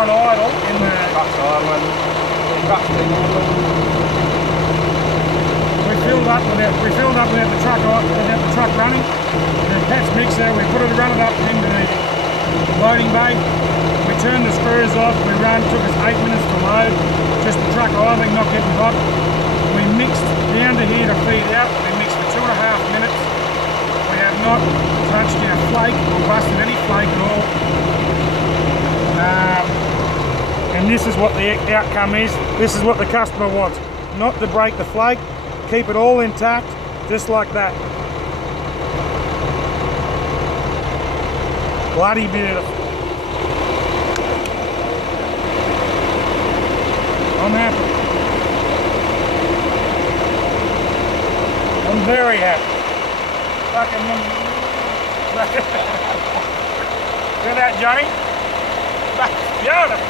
on idle in the Truck's idle and the truck's been we filled up without the truck running. The patch mixer, we run it up into the loading bay. We turned the screws off. We ran. Took us 8 minutes to load. Just the truck idling, not getting hot. We mixed down to here to feed out. We mixed for 2.5 minutes. We have not touched our flake or busted any flake at all. And this is what the outcome is. This is what the customer wants. Not to break the flake, keep it all intact, just like that. Bloody beautiful. I'm happy. I'm very happy. Look at that, Johnny. That's beautiful.